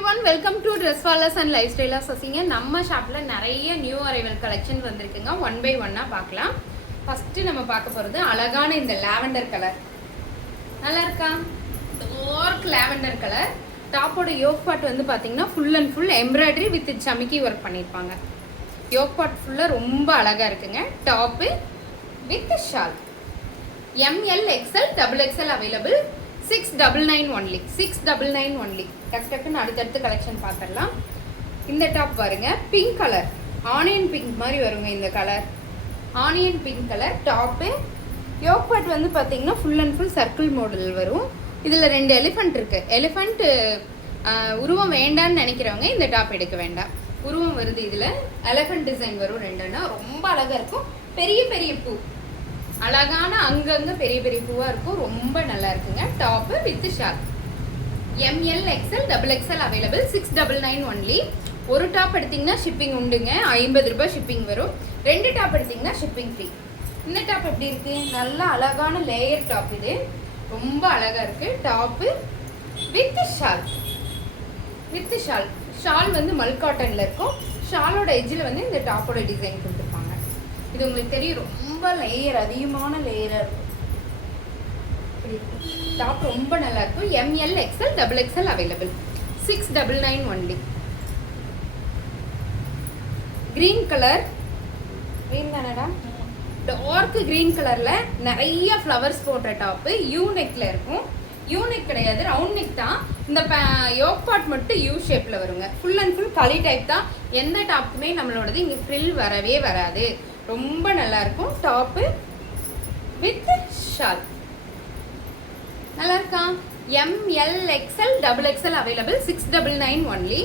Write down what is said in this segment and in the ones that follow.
Everyone welcome to dress followers and life ஸ்டைலாக சசிங்க. நம்ம ஷாப்பில் நிறைய நியூ அரைவல் கலெக்ஷன் வந்திருக்குங்க. ஒன் பை ஒன்னாக பார்க்கலாம். ஃபஸ்ட்டு நம்ம பார்க்க போகிறது அழகான இந்த லாவெண்டர் கலர் நல்லா இருக்கா? டார்க் லாவெண்டர் கலர் டாப்போட யோக் பாட் வந்து பார்த்தீங்கன்னா full and full embroidery with சமிக்கி work பண்ணியிருப்பாங்க. யோக் பாட் ஃபுல்லாக ரொம்ப அழகாக இருக்குங்க. Top with shawl M L XL double XL available six double nine only six double nine only டக்கு டக்குன்னு அடுத்தடுத்து கலெக்ஷன் பார்த்துடலாம். இந்த டாப் பாருங்க பிங்க் கலர் ஆனியன் பிங்க் மாதிரி வருங்க இந்த colour onion pink colour top yoke part வந்து பார்த்தீங்கன்னா full and full circle model வரும். இதில் ரெண்டு எலிஃபண்ட் இருக்குது எலிஃபண்ட்டு உருவம் வேண்டான்னு நினைக்கிறவங்க இந்த டாப் எடுக்க வேண்டாம். உருவம் வருது இதில். எலிஃபண்ட் டிசைன் வரும் ரெண்டுன்னா ரொம்ப அழகாக இருக்கும். பெரிய பெரிய பூ. அழகான அங்கங்க பெரிய பெரிய பூவா இருக்கும். ரொம்ப நல்லா இருக்குங்க. Top with shawl M L XL double XL available six double nine only ஒரு டாப் எடுத்தீங்கன்னா ஷிப்பிங் உண்டுங்க. ஐம்பது ரூபாய் ஷிப்பிங் வரும். ரெண்டு டாப் எடுத்தீங்கன்னா ஷிப்பிங் ஃப்ரீ இந்த டாப் எப்படி இருக்கு? நல்ல அழகான லேயர் டாப் இது. ரொம்ப அழகா இருக்கு. Top with shawl with shawl shawl வந்து மல்காட்டன்ல இருக்கும். ஷாலோட எஜ்ஜில் வந்து இந்த டாப்போட டிசைன் கொடுத்துருக்கோம் இது உங்களுக்கு தெரியும் ரொம்ப லேயர் அதிகமான லேயராக இருக்கும். டாப் ரொம்ப நல்லா இருக்கும். M L XL double XL available six double nine only green colour green தானடா? டார்க் கிரீன் கலரில் நிறைய ஃப்ளவர்ஸ் போட்ட டாப்பு யூ இருக்கும். யூ நெக் கிடையாது ரவுண்ட் நெக் தான். இந்த யோக் பாட் மட்டும் யூ ஷேப்பில் வருங்க. ஃபுல் அண்ட் ஃபுல் களி டைப் தான். எந்த டாப்புமே நம்மளோடது இங்கே ஃப்ரில் வரவே வராது. ரொம்ப நல்லா இருக்கும் டாப்பு வித் ஷால் நல்லா இருக்கா M L XL double XL available six double nine only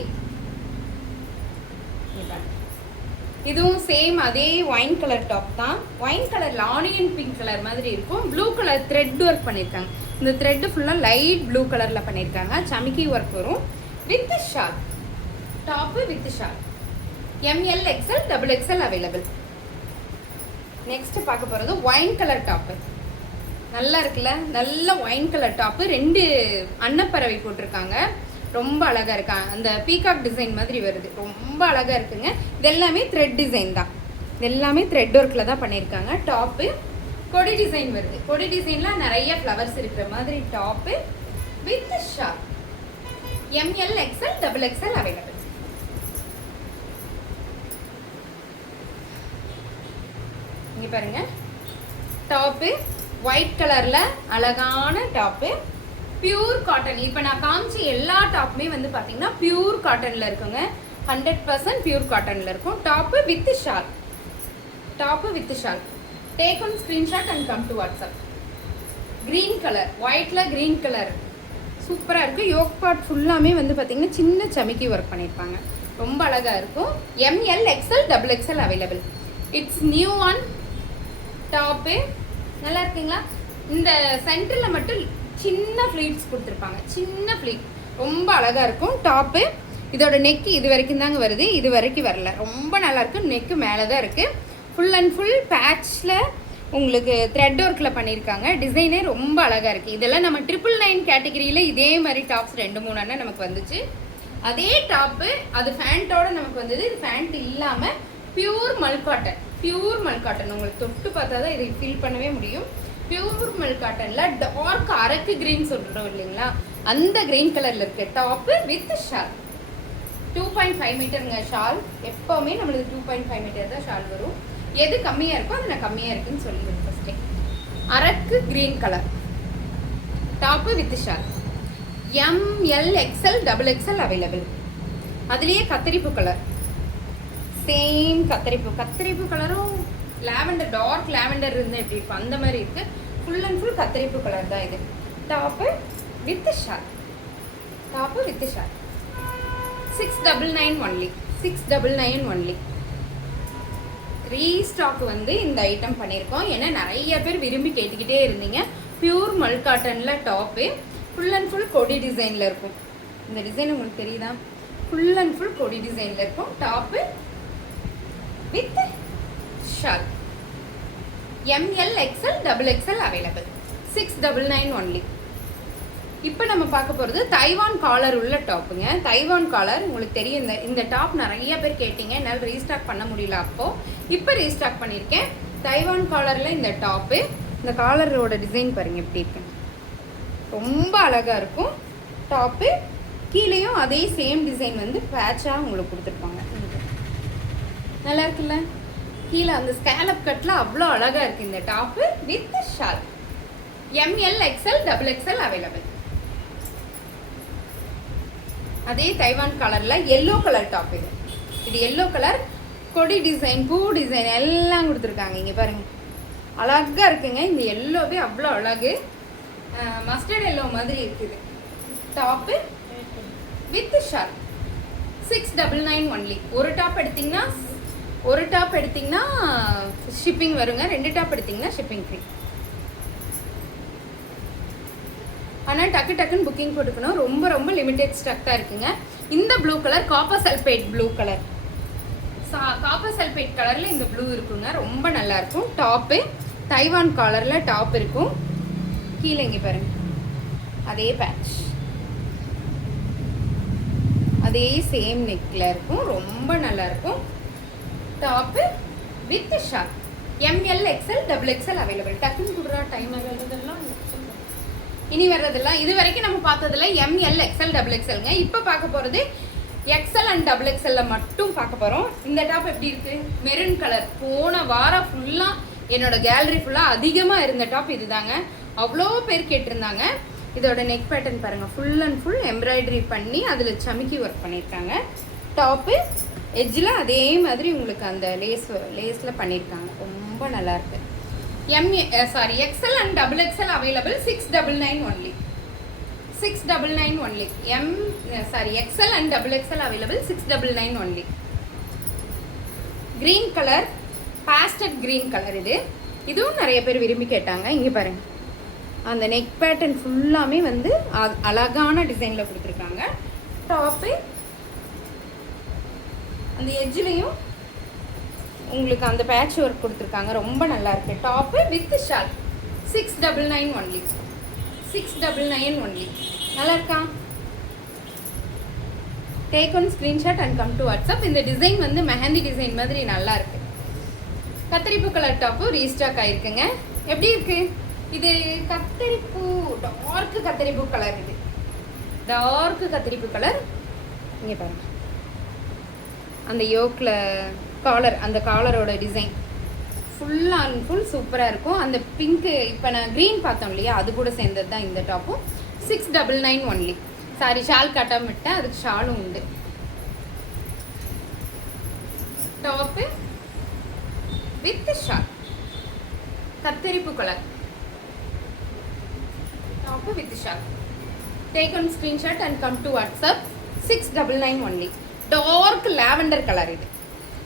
இதுவும் சேம் அதே ஒயின் கலர் டாப் தான். ஒயின் கலர்ல ஆனியன் பிங்க் கலர் மாதிரி இருக்கும். ப்ளூ கலர் த்ரெட் ஒர்க் பண்ணியிருக்காங்க இந்த த்ரெட்டு ஃபுல்லாக லைட் ப்ளூ கலரில் பண்ணியிருக்காங்க சமிக்கி ஒர்க் வரும். With shawl top with shawl M L XL double XL available next பார்க்க போகிறது ஒயின் கலர் டாப்பு நல்லா இருக்குல்ல? நல்ல ஒயின் கலர் டாப்பு ரெண்டு அன்னப்பறவை போட்டிருக்காங்க. ரொம்ப அழகாக இருக்கா? அந்த பீகாக் டிசைன் மாதிரி வருது. ரொம்ப அழகாக இருக்குங்க. இது எல்லாமே த்ரெட் டிசைன் தான். இது எல்லாமே த்ரெட் ஒர்க்கில் தான் பண்ணியிருக்காங்க. டாப்பு கொடி டிசைன் வருது. கொடி டிசைன்லாம் நிறைய ஃப்ளவர்ஸ் இருக்கிற மாதிரி top with shawl M L XL double XL available இங்கே பாருங்க. டாப்பு ஒயிட் கலரில் அழகான டாப்பு பியூர் காட்டன் இப்போ நான் காமிச்ச எல்லா டாப்புமே வந்து பார்த்தீங்கன்னா பியூர் காட்டனில் இருக்குங்க. ஹண்ட்ரட் பர்சன்ட் பியூர் காட்டனில் இருக்கும். Top with shawl top with shawl take one screenshot and come to WhatsApp green colour ஒயிட்டில் க்ரீன் கலர் சூப்பராக இருக்குது யோக் பார்ட் ஃபுல்லாமே வந்து பார்த்தீங்கன்னா சின்ன சமைக்கி ஒர்க் பண்ணியிருப்பாங்க ரொம்ப அழகாக இருக்கும். M L XL double XL available it's new one top. நல்லா இருக்குங்களா? இந்த சென்டரில் மட்டும் சின்ன ஃப்ளீட்ஸ் கொடுத்துருப்பாங்க. சின்ன ஃப்ளீட் ரொம்ப அழகாக இருக்கும். டாப்பு. இதோட நெக்கு இது வரைக்கும் தாங்க வருது. இது வரைக்கும் வரல. ரொம்ப நல்லாயிருக்கும் நெக்கு மேலே தான் இருக்குது ஃபுல் அண்ட் ஃபுல் பேட்ச்சில் உங்களுக்கு த்ரெட் ஒர்க்கில் பண்ணியிருக்காங்க. டிசைனே ரொம்ப அழகாக இருக்குது இதெல்லாம் நம்ம ட்ரிபிள் நைன் கேட்டகிரியில் இதே மாதிரி டாப்ஸ் ரெண்டு மூணு அண்ணன் நமக்கு வந்துச்சு. அதே டாப்பு அது ஃபேண்ட்டோட நமக்கு வந்தது. இது ஃபேண்ட் இல்லாமல் pure mul cotton pure mul cotton உங்களுக்கு தொட்டு பார்த்தா தான் இதை ஃபீல் பண்ணவே முடியும். பியூர் மல் காட்டனில் டார்க் அரக்கு கிரீன் சொல்கிறோம் இல்லைங்களா? அந்த கிரீன் கலரில் இருக்க top with shawl two point five மீட்டருங்க shawl எப்போவுமே நம்மளுக்கு டூ பாயிண்ட் ஃபைவ் மீட்டர் தான் ஷால் வரும். எது கம்மியாக இருக்கோ அது நான் கம்மியாக இருக்குன்னு சொல்லிடுவேன் ஃபஸ்ட்டே அரக்கு green colour top with shawl M L XL double XL available அதுலேயே கத்தரிப்பு கலர் சேம் கத்தரிப்பு. கத்தரிப்பு கலரும் லாவெண்டர் டார்க் லாவெண்டர் இருந்தேன் எப்படி இருக்கும் அந்த மாதிரி இருக்கு. ஃபுல் அண்ட் ஃபுல் கத்தரிப்பு கலர் தான் இது. Top with shawl top with shawl six double nine only six double nine only restock வந்து இந்த ஐட்டம் பண்ணியிருக்கோம். ஏன்னா நிறைய பேர் விரும்பி கேட்டுக்கிட்டே இருந்தீங்க. பியூர் மல் காட்டனில் டாப்பு ஃபுல் அண்ட் ஃபுல் கொடி டிசைனில் இருக்கும். இந்த டிசைன் உங்களுக்கு தெரியுதா? ஃபுல் அண்ட் ஃபுல் கொடி டிசைனில் இருக்கும். Top shawl M L XL double XL available six double nine only இப்போ நம்ம பார்க்க போகிறது தைவான் காலர் உள்ள டாப்புங்க தைவான் காலர் உங்களுக்கு தெரியும் இந்த இந்த டாப் நிறைய பேர் கேட்டீங்க. என்னால் ரீஸ்டாக் பண்ண முடியல அப்போது இப்போ ரீஸ்டாக் பண்ணியிருக்கேன். தைவான் காலரில் இந்த டாப்பு இந்த காலரோட டிசைன் பாருங்க எப்படி இருக்கு. ரொம்ப அழகாக இருக்கும். டாப்பு கீழேயும் அதே சேம் டிசைன் வந்து பேட்சாக உங்களுக்கு கொடுத்துருப்பாங்க. நல்லா இருக்குல்ல? கீழே அந்த ஸ்கேலப் கட்டில் அவ்வளோ அழகாக இருக்குது இந்த top with shawl M L XL double XL available அதே தைவான் கலரில் எல்லோ கலர் டாப் இது. இது எல்லோ கலர் கொடி டிசைன் பூ டிசைன் எல்லாம் கொடுத்துருக்காங்க. இங்கே பாருங்கள் அழகாக இருக்குங்க. இந்த எல்லோவே அவ்வளோ அழகு. மஸ்டர்ட் எல்லோ மாதிரி இருக்குது. Top with shawl six double nine only ஒரு டாப் எடுத்தீங்கன்னா ஒரு டாப் எடுத்தீங்கன்னா ஷிப்பிங் வருங்க. ரெண்டு டாப் எடுத்தீங்கன்னா ஷிப்பிங் ஃப்ரீ ஆனால் டக்கு டக்குன்னு புக்கிங் போட்டுக்கணும். ரொம்ப ரொம்ப லிமிடெட் ஸ்டாக் தான் இருக்குங்க. இந்த blue colour copper sulphate blue colour சா காப்பர் சல்பேட் கலரில் இந்த ப்ளூ இருக்குங்க. ரொம்ப நல்லா இருக்கும். டாப்பு தைவான் காலரில் டாப் இருக்கும். கீழே இங்கே பாருங்க. அதே பேட்ச் அதே சேம் நெக்கில் இருக்கும். ரொம்ப நல்லா இருக்கும். Top with short M L XL double XL available டக்குன்னு கொடுறா டைம் அவைலபிள்லாம் இனி வர்றதெல்லாம் இது வரைக்கும் நம்ம பார்த்ததில் எம்எல் எக்ஸ்எல் டபுள் எக்ஸ்எல்ங்க இப்போ பார்க்க போகிறது எக்ஸ்எல் அண்ட் டபுள் எக்ஸ்எல்ல மட்டும் பார்க்க போகிறோம் இந்த டாப் எப்படி இருக்கு? மெரூன் கலர் போன வாரம் ஃபுல்லாக என்னோட கேலரி ஃபுல்லாக அதிகமாக இருந்த டாப் இதுதாங்க. அவ்வளோ பேர் கேட்டிருந்தாங்க. இதோட நெக் பேட்டர்ன் பாருங்கள் ஃபுல் அண்ட் ஃபுல் எம்ப்ராய்டரி பண்ணி அதில் சமிக்கி ஒர்க் பண்ணியிருக்காங்க. டாப்பு எட்ஜில் அதே மாதிரி உங்களுக்கு அந்த லேஸ் லேஸில் பண்ணியிருக்காங்க ரொம்ப நல்லாயிருக்கு M A M sorry XL and double XL available six double nine only six double nine only M sorry XL and double XL available six double nine only green colour pastel green colour இது. இதுவும் நிறைய பேர் விரும்பி கேட்டாங்க. இங்கே பாருங்க. அந்த neck pattern ஃபுல்லாமே வந்து அழகான டிசைனில் கொடுத்துருக்காங்க. டாப்பு அந்த எஜ்ஜிலையும் உங்களுக்கு அந்த பேட்ச் ஒர்க் கொடுத்துருக்காங்க. ரொம்ப நல்லா இருக்கு. Top with shawl six double nine only six double nine only நல்லா இருக்கா? Take one screenshot and come to WhatsApp இந்த டிசைன் வந்து மெஹந்தி டிசைன் மாதிரி நல்லா இருக்கு. கத்தரிப்பு கலர் டாப்பு ரீஸ்டாக் ஆயிருக்குங்க. எப்படி இருக்கு? இது கத்தரிப்பு டார்க்கு கத்தரிப்பு கலர் இது. டார்க்கு கத்தரிப்பு கலர் இங்கே பாருங்கள் அந்த யோக்கில் காலர் அந்த காலரோட டிசைன் ஃபுல் அண்ட் ஃபுல் சூப்பராக இருக்கும். அந்த பிங்க்கு இப்போ நான் க்ரீன் பார்த்தோம் இல்லையா அது கூட சேர்ந்தது தான் இந்த டாப்பும் six double nine only sorry shawl கட்டாம விட்டேன் அதுக்கு ஷாலும் உண்டு. Top with shawl கத்தரிப்பு colour top with shawl take one screenshot and come to WhatsApp six double nine only dark lavender colour இது.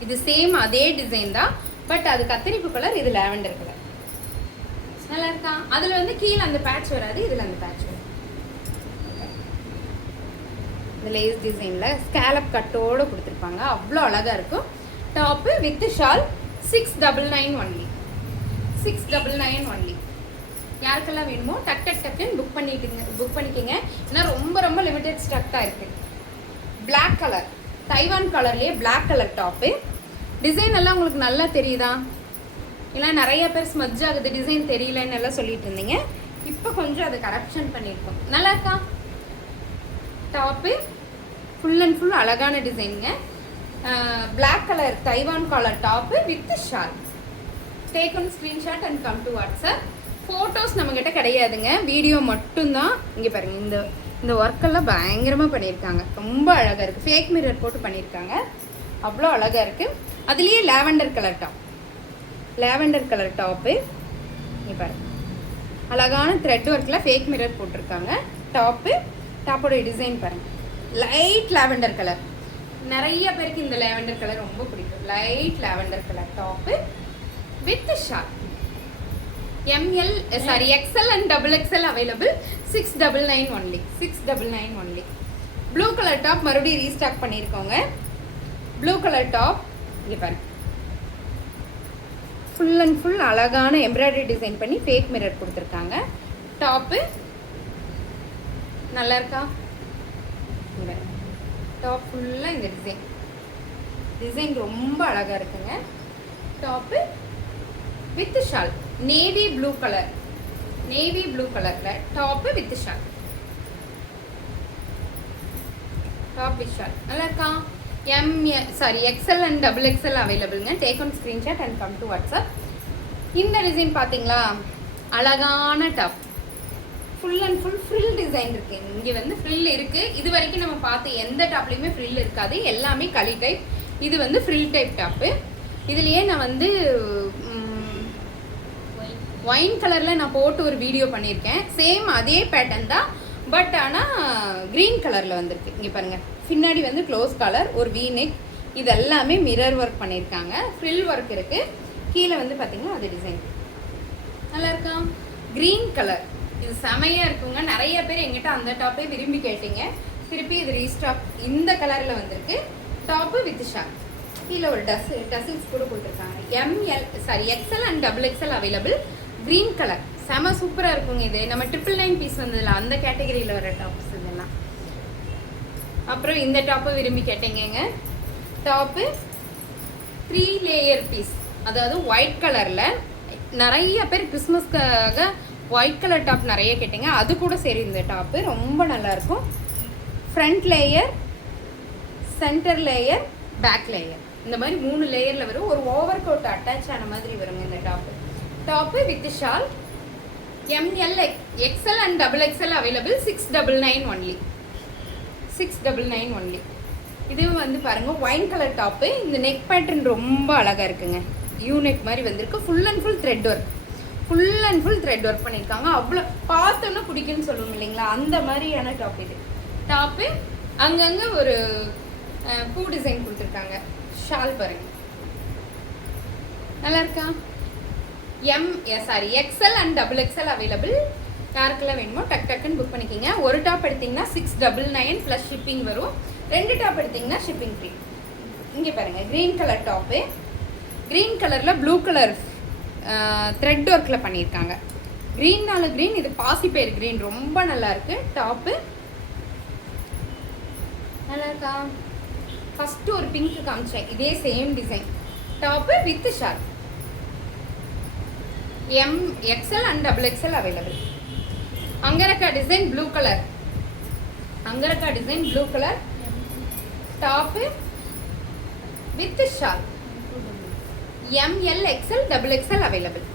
இது சேம் அதே டிசைன் தான் பட் அது கத்தரிப்பு கலர் இது லாவெண்டர் கலர் நல்லா இருக்கா அதில் வந்து கீழே அந்த பேட்ச் வராது இதில் அந்த பேட்ச் வரும் இந்த லேஸ் டிசைனில் ஸ்கேலப் கட்டோடு கொடுத்துருப்பாங்க. அவ்வளோ அழகாக இருக்கும். Top with shawl six double nine only six double nine only யாருக்கெல்லாம் வேணுமோ டக் டக் டக்குன்னு புக் பண்ணிட்டுங்க புக் பண்ணிக்கோங்க. ஏன்னா ரொம்ப ரொம்ப லிமிட்டெட் ஸ்டாக் தான் இருக்குது பிளாக் கலர் தைவான் கலர்லேயே பிளாக் கலர் டாப்பு டிசைன் எல்லாம் உங்களுக்கு நல்லா தெரியுதா? இல்லை நிறைய பேர் ஸ்மஜ் ஆகுது டிசைன் தெரியலன்னு எல்லாம் சொல்லிட்டு இருந்தீங்க. இப்போ கொஞ்சம் அதை கரெக்ஷன் பண்ணியிருக்கோம் நல்லா இருக்கா? டாப்பு ஃபுல் அண்ட் ஃபுல் அழகான டிசைனுங்க black colour Taiwan colour top with shawl take one screenshot and come to WhatsApp photos நம்மக்கிட்ட கிடையாதுங்க. வீடியோ மட்டும்தான். இங்கே பாருங்கள் இந்த இந்த ஒர்க்கெல்லாம் பயங்கரமாக பண்ணியிருக்காங்க. ரொம்ப அழகாக இருக்குது ஃபேக் மிரர் போட்டு பண்ணியிருக்காங்க. அவ்வளோ அழகாக இருக்குது அதுலேயே lavender colour top lavender colour top இங்கே பாருங்க அழகான த்ரெட் ஒர்க்கில் ஃபேக் மிரர் போட்டிருக்காங்க. டாப்பு டாப்போடைய டிசைன் பாருங்கள் லைட் லேவெண்டர் கலர் நிறைய பேருக்கு இந்த லேவெண்டர் கலர் ரொம்ப பிடிக்கும். Light lavender colour top with short M L sorry XL and double XL available six double nine only six double nine only blue colour top மறுபடியும் restock பண்ணியிருக்கோங்க blue colour top இங்கே பாருங்க. Full and full அழகான embroidery design பண்ணி fake mirror கொடுத்துருக்காங்க. Top நல்லா இருக்கா? Top ஃபுல்லாக இந்த டிசைன் டிசைன் ரொம்ப அழகாக இருக்குங்க. Top with shawl navy blue colour navy blue கலரில் top with shawl top with shawl நல்லா இருக்கா? M sorry XL and double XL அவைலபிள்ங்க take one screenshot and come to WhatsApp இந்த டிசைன் பார்த்தீங்களா? அழகான top full and full frill design இருக்கு. இங்கே வந்து frill இருக்கு. இது வரைக்கும் நம்ம பார்த்த எந்த டாப்லையுமே ஃப்ரில் இருக்காது. எல்லாமே களி டைப் இது வந்து ஃப்ரில் டைப் டாப்பு இதுலேயே நான் வந்து ஒயின் கலரில் நான் போட்டு ஒரு வீடியோ பண்ணியிருக்கேன். சேம் அதே பேட்டர்ன் தான். பட் ஆனால் க்ரீன் கலரில் வந்திருக்கு. இங்கே பாருங்கள் பின்னாடி வந்து க்ளோஸ் கலர் ஒரு வீநெக் இது எல்லாமே மிரர் ஒர்க் பண்ணியிருக்காங்க. ஃப்ரில் ஒர்க் இருக்குது கீழே வந்து பார்த்தீங்கன்னா அது டிசைன் நல்லா இருக்கா? க்ரீன் கலர் இது செமையாக இருக்குங்க. நிறைய பேர் எங்கிட்ட அந்த டாப்பே விரும்பி கேட்டீங்க. திருப்பி இது ரீஸ்டாக் இந்த கலரில் வந்திருக்கு. டாப்பு வித் ஷாக் கீழே ஒரு டஸ் டசில்ஸ் கூட கொடுத்துருக்காங்க M L sorry XL and double XL available green colour செம சூப்பராக இருக்குங்க இது. நம்ம ட்ரிபிள் நைன் பீஸ் வந்ததில்ல அந்த கேட்டகரியில் வர டாப்ஸ் இதெல்லாம். அப்புறம் இந்த டாப்பை விரும்பி கேட்டீங்கங்க. டாப்பு த்ரீ லேயர் பீஸ் அதாவது ஒயிட் கலரில் நிறைய பேர் கிறிஸ்மஸ்க்காக ஒயிட் கலர் டாப் நிறைய கேட்டீங்க. அது கூட சரி இந்த டாப்பு ரொம்ப நல்லாயிருக்கும் front layer centre layer back layer இந்த மாதிரி மூணு லேயரில் வரும் ஒரு ஓவர் கோட் அட்டாச் ஆன மாதிரி வருங்க இந்த top top with shawl. M L XL and double XL available six double nine only six double nine only இது வந்து பாருங்க ஒயின் கலர் டாப்பு. இந்த நெக் பேட்டர்ன் ரொம்ப அழகாக இருக்குங்க. யூனிக் மாதிரி வந்திருக்கு. Full and full thread work full and full thread work பண்ணியிருக்காங்க. அவ்வளோ பார்த்தோன்னா பிடிக்கும்னு சொல்லுவோம் இல்லைங்களா? அந்த மாதிரியான டாப் இது. டாப்பு அங்கங்கே ஒரு பூ டிசைன் கொடுத்துருக்காங்க. ஷால் பாருங்க. நல்லா இருக்கா? M sorry XL and double XL available யாருக்கெல்லாம் வேணுமோ டக் டக்குன்னு புக் பண்ணிக்கிங்க. ஒரு டாப் எடுத்தீங்கன்னா six double nine plus shipping வரும். ரெண்டு டாப் எடுத்தீங்கன்னா ஷிப்பிங் ஃப்ரீ இங்கே பாருங்கள் க்ரீன் கலர் டாப்பு க்ரீன் கலரில் ப்ளூ கலர் த்ரெட் ஒர்க்கில் பண்ணியிருக்காங்க. க்ரீன்னால க்ரீன் இது பாசிப்பயிர் க்ரீன் ரொம்ப நல்லா இருக்கு. டாப்பு நல்லா இருக்கா? ஃபஸ்ட்டு ஒரு பிங்க் காமிச்சேன். இதே same design top with short M XL and double XL available angrakha design blue colour angrakha design blue colour top with shawl M L XL double XL available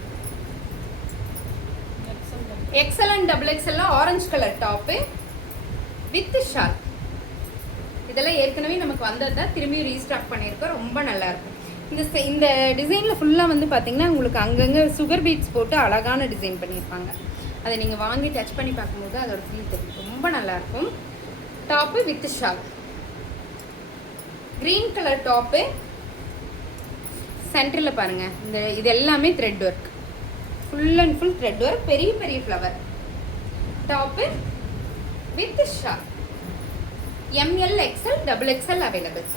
XL and double எக்ஸ்எல்லாம் orange colour top with shawl இதெல்லாம் ஏற்கனவே நமக்கு வந்தது தான் திரும்பி restock பண்ணியிருக்கோம். ரொம்ப நல்லாயிருக்கும் இந்த இந்த டிசைனில் ஃபுல்லாக வந்து பார்த்தீங்கன்னா உங்களுக்கு அங்கங்கே சுகர் பீட்ஸ் போட்டு அழகான டிசைன் பண்ணியிருப்பாங்க. அதை நீங்கள் வாங்கி டச் பண்ணி பார்க்கும்போது அதோட ஃபீல் தெரியும். ரொம்ப நல்லா இருக்கும். Top with shawl green colour top சென்டரில் பாருங்கள் இந்த இது எல்லாமே thread work full and full thread work பெரிய பெரிய flower top with shawl M L XL double XL available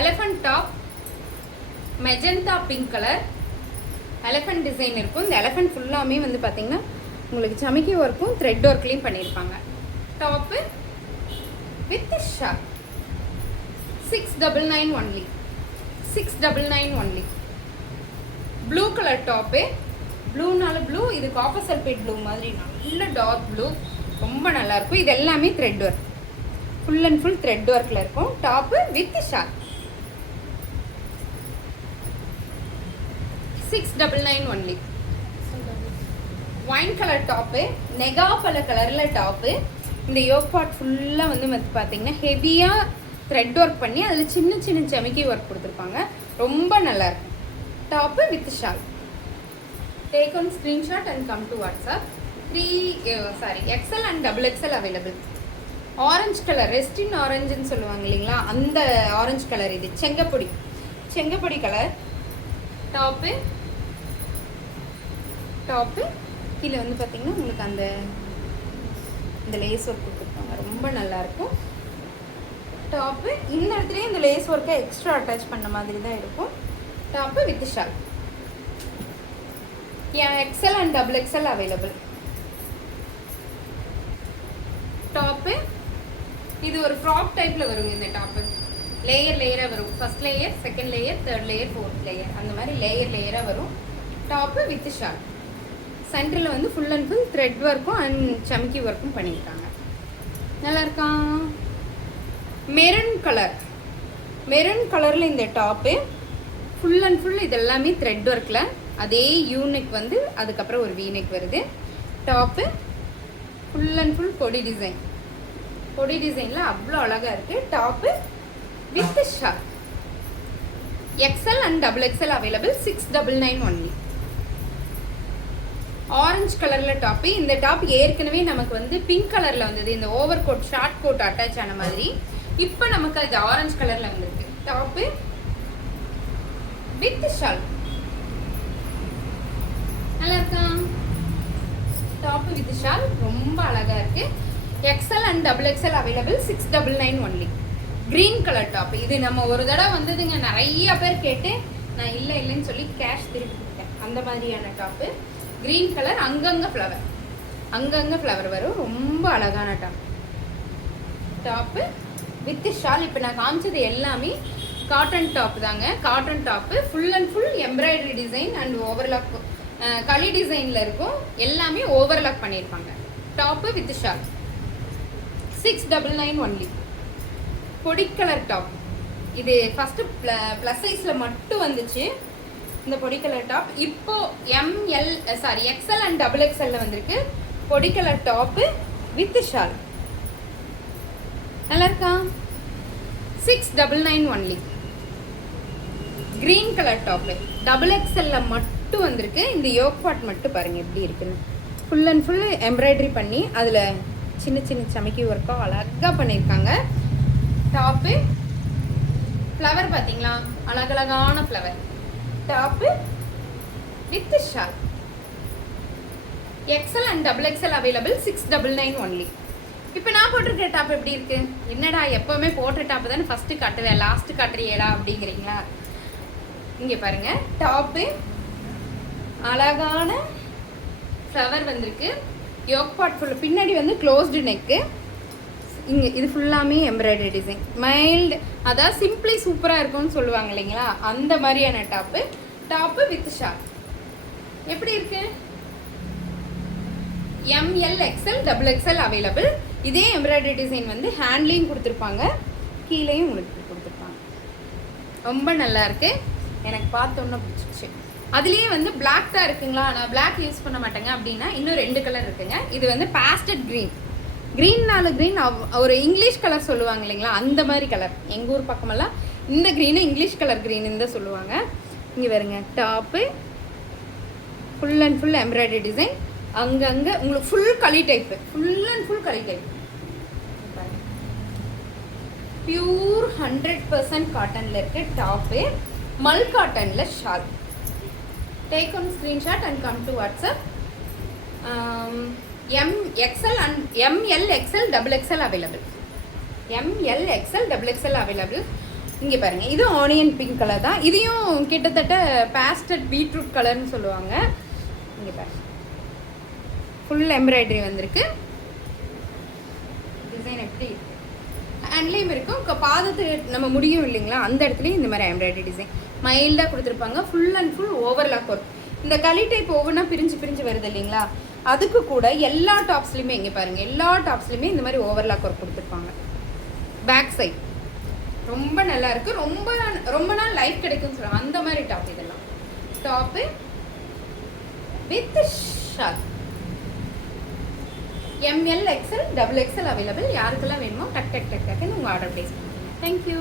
elephant top magenta pink colour elephant design இருக்கும். இந்த எலஃபண்ட் ஃபுல்லாமே வந்து பார்த்தீங்கன்னா உங்களுக்கு சமைக்கி ஒர்க்கும் த்ரெட் ஒர்க்லேயும் பண்ணியிருப்பாங்க. Top with shawl six double nine only six double nine only blue colour top ப்ளூனால blue இது காப்பர் சல்பேட் ப்ளூ மாதிரி நல்ல டார்க் ப்ளூ ரொம்ப நல்லாயிருக்கும் இது எல்லாமே thread work full and full thread ஒர்க்கில் இருக்கும். Top with short six double nine only wine colour top நெகா பல கலரில் டாப்பு இந்த யோக் ஃபுல்லாக வந்து வந்து பார்த்தீங்கன்னா ஹெவியாக த்ரெட் ஒர்க் பண்ணி அதில் சின்ன சின்ன செமிக்கி ஒர்க் கொடுத்துருப்பாங்க. ரொம்ப நல்லா இருக்கும் top with shawl take one screenshot and come to WhatsApp three sorry XL and double XL available orange colour ரெஸ்டின் ஆரஞ்சுன்னு சொல்லுவாங்க இல்லைங்களா? அந்த ஆரஞ்சு கலர் இது. செங்கப்பொடி. செங்கப்பொடி கலர் டாப்பு டாப்பு கீழே வந்து பார்த்தீங்கன்னா உங்களுக்கு அந்த இந்த லேஸ் ஒர்க் கொடுத்துருப்பாங்க. ரொம்ப நல்லாயிருக்கும். டாப்பு இந்த இடத்துலையும் இந்த லேஸ் ஒர்க்கை எக்ஸ்ட்ரா அட்டாச் பண்ண மாதிரி தான் இருக்கும். Top with shawl XL and double XL available top இது ஒரு ஃப்ராக் டைப்பில் வருங்க இந்த டாப்பு லேயர் லேயராக வரும். First layer second layer third layer fourth layer அந்த மாதிரி லேயர் லேயராக வரும். டாப்பு வித் ஷால் சென்டரில் வந்து ஃபுல் அண்ட் ஃபுல் த்ரெட் ஒர்க்கும் அண்ட் சமக்கி ஒர்க்கும் பண்ணியிருக்காங்க. நல்லா இருக்கா மெரூன் கலர் மெரூன் கலரில் இந்த டாப்பு ஃபுல் அண்ட் ஃபுல் இது எல்லாமே த்ரெட் ஒர்க்கில் அதே யூனிக் வந்து அதுக்கப்புறம் ஒரு வீனெக் வருது. டாப்பு ஃபுல் அண்ட் ஃபுல் கொடி டிசைன் கொடி டிசைனில் அவ்வளோ அழகாக இருக்குது top with short XL and double XL available six double nine only orange கலரில் டாப்பு இந்த டாப் ஏற்கனவே நமக்கு வந்து பிங்க் கலரில் வந்தது. இந்த over coat short coat attach ஆன மாதிரி. இப்போ நமக்கு அது ஆரஞ்சு கலரில் வந்திருக்கு. டாப்பு வித் ஷால் நல்லா இருக்கா டாப்பு வித் ஷால் ரொம்ப அழகாக இருக்கு. XL and double XL available six double nine only green colour top இது நம்ம ஒரு தடவை வந்ததுங்க. நிறைய பேர் கேட்டு நான் இல்லை இல்லைன்னு சொல்லி கேஷ் திருப்பி கொடுத்தேன். அந்த மாதிரியான டாப்பு க்ரீன் கலர் அங்கங்கே ஃப்ளவர் அங்கங்கே ஃப்ளவர் வரும். ரொம்ப அழகான டாப் டாப்பு வித் ஷால் இப்போ நான் காமிச்சது எல்லாமே காட்டன் டாப் தாங்க. Cotton top full and full embroidery design and overlock களி டிசைனில் இருக்கும். எல்லாமே ஓவர்லாக் பண்ணியிருப்பாங்க. Top with shawl six double nine only பொடி கலர் டாப் இது ஃபஸ்ட்டு ப்ளஸ் சைஸில் மட்டும் வந்துச்சு. இந்த பொடி கலர் டாப் இப்போ M L sorry XL and double எக்ஸ்எல்ல வந்திருக்கு. பொடி கலர் டாப்பு வித் ஷால் நல்லா இருக்கா? Six double nine only green colour top double எக்ஸ்எல்ல மட்டும் வந்திருக்கு. இந்த யோக் பாட் மட்டும் பாருங்கள் எப்படி இருக்குன்னு. ஃபுல் அண்ட் ஃபுல் எம்ப்ராய்டரி பண்ணி அதில் சின்ன சின்ன சமைக்கி ஒர்க்காக அழகாக பண்ணியிருக்காங்க. டாப்பு ஃப்ளவர் பார்த்தீங்களா? அழகழகான flower top with shawl XL and double XL available six double nine only இப்போ நான் போட்டிருக்கிற டாப் எப்படி இருக்கு? என்னடா எப்போவுமே போட்ட டாப் தானே ஃபஸ்ட்டு காட்டுவேன் லாஸ்ட்டு காட்டுறியேடா அப்படிங்கிறீங்களா? இங்கே பாருங்க டாப்பு அழகான ஃப்ளவர் வந்திருக்கு. யோக் பாட் ஃபுல் பின்னாடி வந்து க்ளோஸ்டு நெக்கு இங்கே இது ஃபுல்லாமே எம்ப்ராய்டரி டிசைன் மைல்டு அதான் சிம்பிளி சூப்பராக இருக்கும்னு சொல்லுவாங்க இல்லைங்களா? அந்த மாதிரியான டாப்பு டாப்பு வித் ஷார்ட் எப்படி இருக்கு? M L XL double XL available இதே எம்ப்ராய்டரி டிசைன் வந்து ஹேண்ட்லேயும் கொடுத்துருப்பாங்க கீழேயும் உங்களுக்கு கொடுத்துருப்பாங்க. ரொம்ப நல்லா இருக்கு. எனக்கு பார்த்தோன்னே பிடிச்சிச்சு அதுலேயே வந்து பிளாக் தான் இருக்குங்களா? நான் பிளாக் யூஸ் பண்ண மாட்டேங்க. அப்படின்னா இன்னும் ரெண்டு கலர் இருக்குங்க. இது வந்து பேஸ்டட் க்ரீன் க்ரீன்னால க்ரீன் அவ் ஒரு இங்கிலீஷ் கலர் சொல்லுவாங்க இல்லைங்களா? அந்த மாதிரி கலர் எங்கள் ஊர் பக்கமெல்லாம் இந்த க்ரீனு இங்கிலீஷ் கலர் க்ரீனுன்னு தான் சொல்லுவாங்க. இங்கே வருங்க top full and full embroidery design அங்கங்கே உங்களுக்கு ஃபுல் களி டைப்பு ஃபுல் அண்ட் ஃபுல் களி டைப் பியூர் ஹண்ட்ரட் பர்சன்ட் காட்டனில் இருக்க டாப்பு மல் காட்டனில் shawl take one screenshot and come to WhatsApp M XL and M L XL double XL available M L XL double XL available இங்கே பாருங்கள் இது onion pink colour தான். இதையும் கிட்டத்தட்ட pasted beetroot கலர்னு சொல்லுவாங்க. இங்கே பாருங்க. ஃபுல் எம்ப்ராய்டரி வந்திருக்கு. டிசைன் எப்படி ஹேண்ட்லேயும் இருக்கும். பாதத்தில் பாதத்து நம்ம முடியும் இல்லைங்களா? அந்த இடத்துலையும் இந்த மாதிரி எம்ப்ராய்டரி டிசைன் மைல்டாக கொடுத்துருப்பாங்க. Full and full overlock work இந்த களி டைப் ஒவ்வொன்றா பிரிஞ்சு பிரிஞ்சு வருது இல்லைங்களா? அதுக்கு கூட எல்லா டாப்ஸ்லையுமே இங்கே பாருங்கள் எல்லா டாப்ஸ்லையுமே இந்த மாதிரி ஓவர்லாக் ஒர்க் கொடுத்துருப்பாங்க. பேக் சைட் ரொம்ப நல்லா இருக்குது ரொம்ப ரொம்ப நாள் லைஃப் கிடைக்கும்னு சொல்லுவாங்க அந்த மாதிரி டாப் இதெல்லாம். Top with shawl ML XL double XL available யாருக்கெல்லாம் வேணுமோ டக் டக் டக் டக்குன்னு உங்கள் ஆர்டர் ப்ளேஸ் பண்ணுங்க. தேங்க்யூ